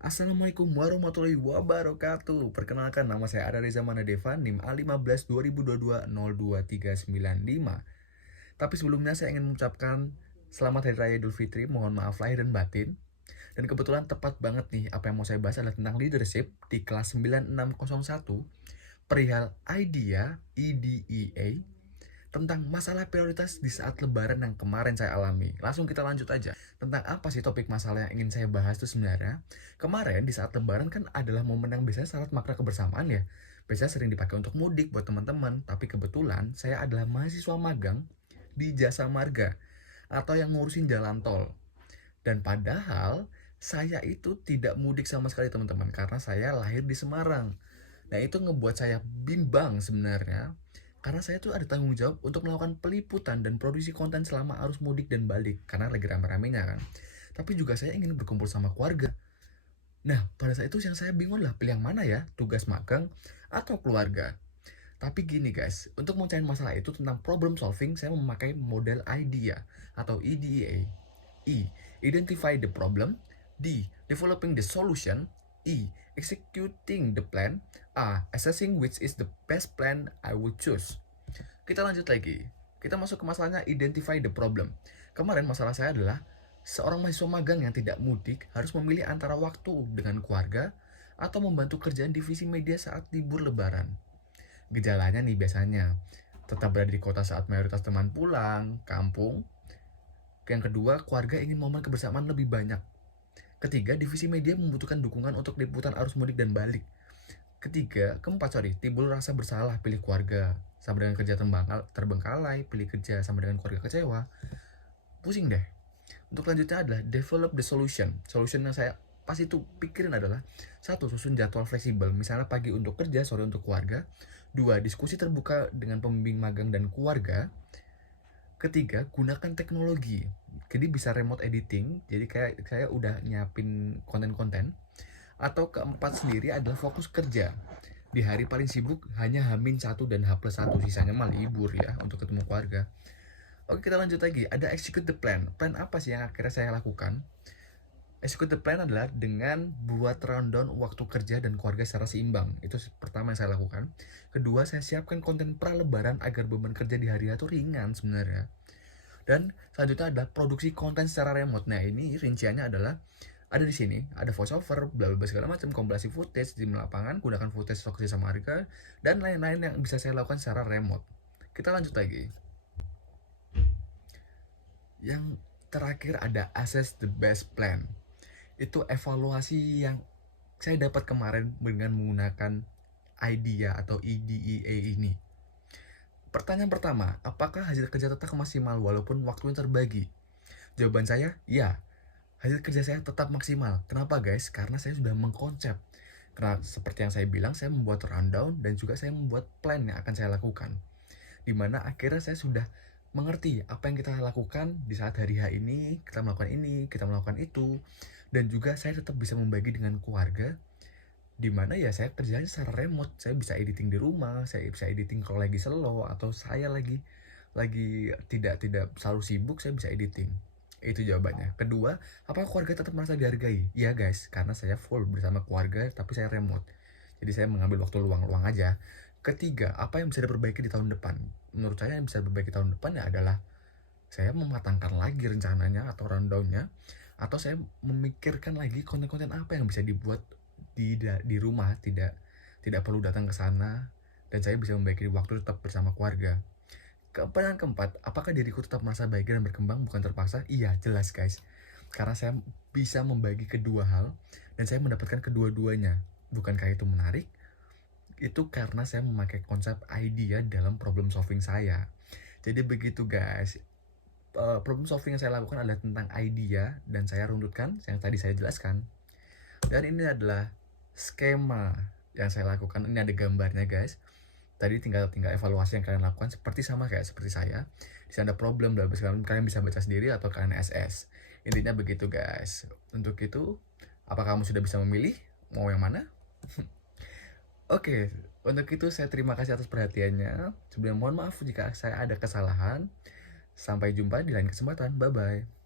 Assalamualaikum warahmatullahi wabarakatuh. Perkenalkan, nama saya Ada Reza Manadeva, NIM A15 2022 02395. Tapi sebelumnya saya ingin mengucapkan selamat Hari Raya Idul Fitri. Mohon maaf lahir dan batin. Dan kebetulan tepat banget nih, apa yang mau saya bahas adalah tentang leadership di kelas 9601 perihal IDEA tentang masalah prioritas di saat lebaran yang kemarin saya alami. Langsung kita lanjut aja. Tentang apa sih topik masalah yang ingin saya bahas itu sebenarnya? Kemarin di saat lebaran kan adalah momen yang biasanya syarat makna kebersamaan ya. Biasanya sering dipakai untuk mudik buat teman-teman, tapi kebetulan saya adalah mahasiswa magang di Jasa Marga atau yang ngurusin jalan tol. Dan padahal saya itu tidak mudik sama sekali teman-teman, karena saya lahir di Semarang. Nah itu ngebuat saya bimbang sebenarnya, karena saya tuh ada tanggung jawab untuk melakukan peliputan dan produksi konten selama arus mudik dan balik, karena lagi rame-ramenya kan. Tapi juga saya ingin berkumpul sama keluarga. Nah pada saat itu yang saya bingung lah, pilih yang mana ya, tugas magang atau keluarga. Tapi gini guys, untuk mencari masalah itu tentang problem solving, saya memakai model IDEA atau EDEA. Identify the problem. D. Developing the solution. E. Executing the plan. A. Assessing which is the best plan I will choose. Kita lanjut lagi. Kita masuk ke masalahnya identify the problem. Kemarin masalah saya adalah seorang mahasiswa magang yang tidak mudik harus memilih antara waktu dengan keluarga atau membantu kerjaan divisi media saat libur lebaran. Gejalanya nih biasanya tetap berada di kota saat mayoritas teman pulang kampung. Yang kedua, keluarga ingin momen kebersamaan lebih banyak. Ketiga, divisi media membutuhkan dukungan untuk liputan arus mudik dan balik. Keempat, timbul rasa bersalah pilih keluarga sama dengan kerja terbengkalai, pilih kerja sama dengan keluarga kecewa. Pusing deh. Untuk lanjutnya adalah develop the solution. Solution yang saya pas itu pikirin adalah: 1. Susun jadwal fleksibel, misalnya pagi untuk kerja, sore untuk keluarga. 2. Diskusi terbuka dengan pembimbing magang dan keluarga. Ketiga, gunakan teknologi. Jadi bisa remote editing, jadi kayak saya udah nyiapin konten-konten. Atau keempat sendiri adalah fokus kerja. Di hari paling sibuk hanya H-1 dan H+1, sisanya mah libur ya untuk ketemu keluarga. Oke, kita lanjut lagi. Ada execute the plan. Plan apa sih yang akhirnya saya lakukan? Execute the plan adalah dengan buat rundown waktu kerja dan keluarga secara seimbang. Itu pertama yang saya lakukan. Kedua, saya siapkan konten pra-lebaran agar beban kerja di hari itu ringan sebenarnya. Dan selanjutnya adalah produksi konten secara remote. Nah ini rinciannya adalah ada di sini, ada voice over, bla bla segala macam, kompilasi footage di lapangan, gunakan footage stok sama harga, dan lain-lain yang bisa saya lakukan secara remote. Kita lanjut lagi. Yang terakhir ada assess the best plan. Itu evaluasi yang saya dapat kemarin dengan menggunakan IDEA atau IDEA ini. Pertanyaan pertama, apakah hasil kerja tetap maksimal walaupun waktunya terbagi? Jawaban saya, ya. Hasil kerja saya tetap maksimal. Kenapa guys? Karena saya sudah mengkonsep. Karena seperti yang saya bilang, saya membuat rundown dan juga saya membuat plan yang akan saya lakukan. Dimana akhirnya saya sudah mengerti apa yang kita lakukan di saat hari H ini, kita melakukan itu. Dan juga saya tetap bisa membagi dengan keluarga, dimana ya saya kerjanya secara remote. Saya bisa editing di rumah, saya bisa editing kalau lagi slow, atau saya lagi tidak selalu sibuk, saya bisa editing. Itu jawabannya. Kedua, apakah keluarga tetap merasa dihargai? Iya guys, karena saya full bersama keluarga tapi saya remote, jadi saya mengambil waktu luang-luang aja. Ketiga, apa yang bisa diperbaiki di tahun depan? Menurut saya yang bisa diperbaiki tahun depan ya adalah saya mematangkan lagi rencananya atau rundownnya, atau saya memikirkan lagi konten-konten apa yang bisa dibuat di rumah, tidak perlu datang ke sana, dan saya bisa membagi waktu tetap bersama keluarga. Pertanyaan keempat, apakah diriku tetap merasa bahagia dan berkembang bukan terpaksa? Iya, jelas guys. Karena saya bisa membagi kedua hal dan saya mendapatkan kedua-duanya. Bukankah itu menarik? Itu karena saya memakai konsep IDEA dalam problem solving saya. Jadi begitu guys. Problem solving yang saya lakukan adalah tentang IDEA dan saya runtutkan yang tadi saya jelaskan. Dan ini adalah skema yang saya lakukan. Ini ada gambarnya guys. Tadi tinggal evaluasi yang kalian lakukan seperti seperti saya. Di sana ada problem, kalian bisa baca sendiri atau kalian SS. Intinya begitu guys. Untuk itu, apakah kamu sudah bisa memilih mau yang mana? Oke, untuk itu saya terima kasih atas perhatiannya. Sebelumnya mohon maaf jika saya ada kesalahan. Sampai jumpa di lain kesempatan. Bye bye.